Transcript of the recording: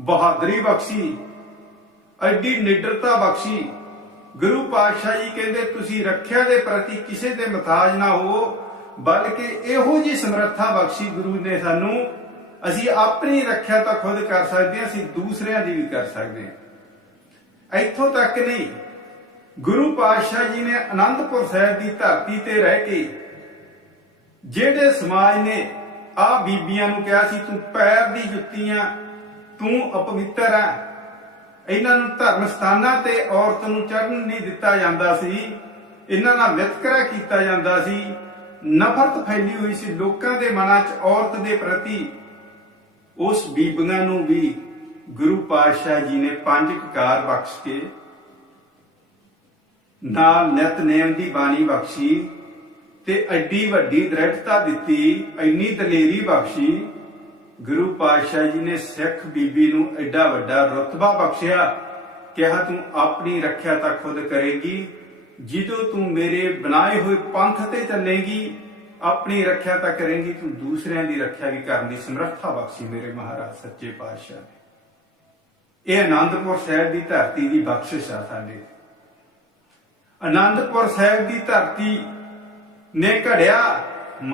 ਬਹਾਦਰੀ ਬਖਸ਼ੀ, ਐਡੀ ਨਿਡਰਤਾ ਬਖਸ਼ੀ। ਗੁਰੂ ਪਾਤਸ਼ਾਹ ਜੀ ਕਹਿੰਦੇ, ਤੁਸੀਂ ਰੱਖਿਆ ਦੇ ਪ੍ਰਤੀ ਕਿਸੇ ਦੇ ਮਤਾਜ ਨਾ ਹੋ, ਬਲਕਿ ਇਹੋ ਜੀ ਸਮਰੱਥਾ ਬਖਸ਼ੀ ਗੁਰੂ ਨੇ ਸਾਨੂੰ। ਅਸੀਂ ਆਪਣੀ ਰੱਖਿਆ ਤਾਂ ਖੁਦ ਕਰ ਸਕਦੇ ਹਾਂ, ਅਸੀਂ ਦੂਸਰਿਆਂ ਦੀ ਵੀ ਕਰ ਸਕਦੇ ਹਾਂ। ਇੱਥੋਂ ਤੱਕ ਨਹੀਂ, ਗੁਰੂ ਪਾਤਸ਼ਾਹ ਜੀ ਨੇ ਅਨੰਦਪੁਰ ਸਾਹਿਬ ਦੀ ਧਰਤੀ ਤੇ ਰਹਿ ਕੇ ਜਿਹੜੇ ਸਮਾਜ ਨੇ ਆ ਬੀਬੀਆਂ ਨੂੰ ਕਿਹਾ ਸੀ, ਤੂੰ ਪੈਰ ਦੀ ਜੁੱਤੀਆਂ ਤੂੰ ਅਪਵਿੱਤਰ ਆ ਇਹਨਾਂ ਨੂੰ ਧਰਮ ਸਥਾਨਾਂ ਤੇ ਔਰਤ ਨੂੰ ਚੜਨ ਨਹੀਂ ਦਿੱਤਾ ਜਾਂਦਾ ਸੀ। ਇਹਨਾਂ ਨਾਲ ਵਿਤਕਰਾ ਕੀਤਾ ਜਾਂਦਾ ਸੀ। ਨਫ਼ਰਤ ਫੈਲੀ ਹੋਈ ਸੀ ਲੋਕਾਂ ਦੇ ਮਨਾਂ 'ਚ ਔਰਤ ਦੇ ਪ੍ਰਤੀ। ਉਸ ਬੀਬੀਆਂ ਨੂੰ ਵੀ ਗੁਰੂ ਪਾਤਸ਼ਾਹ ਜੀ ਨੇ ਪੰਜ ਕਕਾਰ ਬਖਸ਼ ਕੇ ਨਾਲ ਨਿਤਨੇਮ ਦੀ ਬਾਣੀ ਬਖਸ਼ੀ ਤੇ ਐਡੀ ਵੱਡੀ ਦ੍ਰਿੜਤਾ ਦਿੱਤੀ ਇੰਨੀ ਦਲੇਰੀ ਬਖਸ਼ੀ। ਗੁਰੂ ਪਾਤਸ਼ਾਹ ਜੀ ਨੇ ਸਿੱਖ ਬੀਬੀ ਨੂੰ ਐਡਾ ਵੱਡਾ ਰਤਬਾ ਬਖਸ਼ਿਆ, ਕਿਹਾ ਤੂੰ ਆਪਣੀ ਰੱਖਿਆ ਤਾਂ ਖੁਦ ਕਰੇਗੀ, ਜਦੋਂ ਤੂੰ ਮੇਰੇ ਬਣਾਏ ਹੋਏ ਪੰਥ ਤੇ ਚੱਲੇਗੀ, ਆਪਣੀ ਰੱਖਿਆ ਤਾਂ ਕਰੇਗੀ, ਤੂੰ ਦੂਸਰਿਆਂ ਦੀ ਰੱਖਿਆ ਵੀ ਕਰਨ ਦੀ ਸਮਰੱਥਾ ਬਖਸ਼ੀ ਮੇਰੇ ਮਹਾਰਾਜ ਸੱਚੇ ਪਾਤਸ਼ਾਹ ਨੇ। ਇਹ ਆਨੰਦਪੁਰ ਸਾਹਿਬ ਦੀ ਧਰਤੀ ਦੀ ਬਖਸ਼ਿਸ਼ ਆ ਸਾਡੇ। ਆਨੰਦਪੁਰ ਸਾਹਿਬ ਦੀ ਧਰਤੀ ਨੇ ਘੜਿਆ